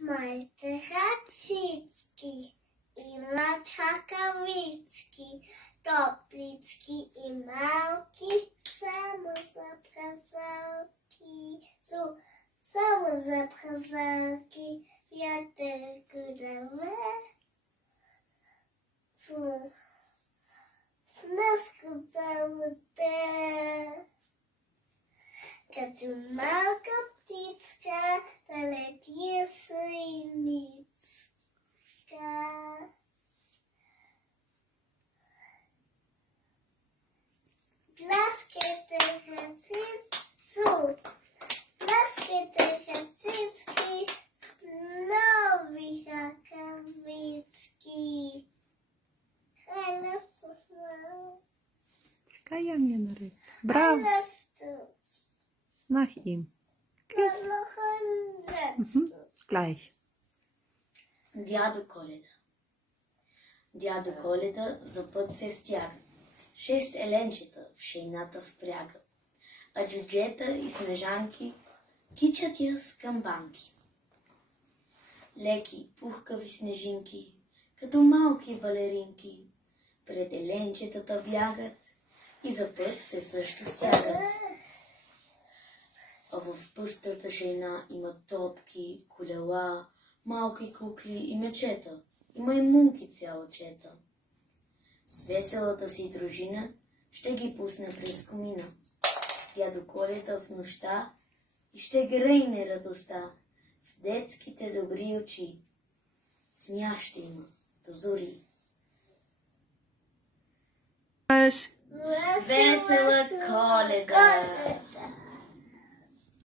Моите ръцички имат ръкавички, топлички и малки, само за празалки. Само за празалки, вятър гудове. Смъската вода. Като малка птичка да лети синичка. Пляскайте ръцици, пляскайте ръцички, нови ръкавички. Хайле с нас. Сега я ми наред. Браво! Nach ihm. Gleich. Дядо Коледа. Дядо Коледа за път се стяга. 6 еленчета в шейната впряга, а джуджета и снежанки кичат я с камбанки. Леки, пухкави снежинки, като малки балеринки, пред еленчетата бягат и за път се също стягат. А в пъстрата шейна има топки, колела, малки кукли и мечета, и маймунки цяла чета. С веселата си дружина ще ги пусне през комина. Дядо Коледа в нощта и ще грейне радостта в детските добри очи. Смях ще има до зори. Весела Коледа!